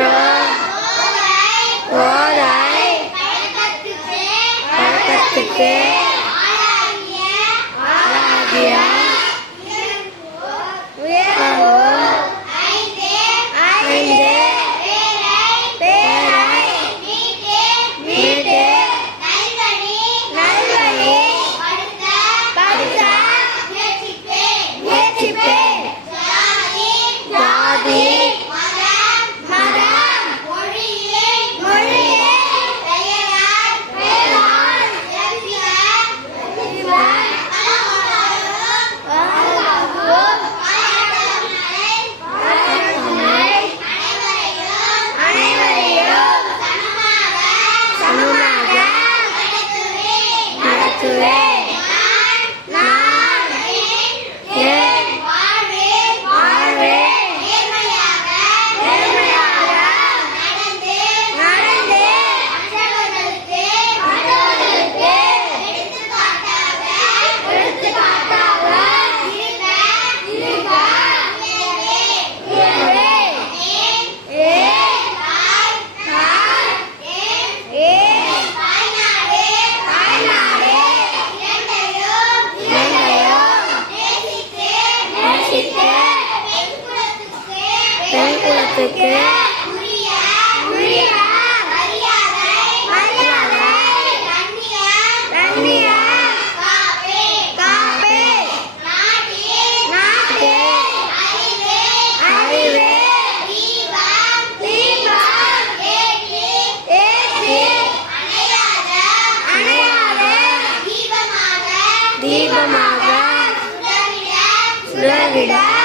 மற்றும் ஓர் ஆய் பழக்கத்துக்கு ஆளாகிய Yeah. Sudah tidak.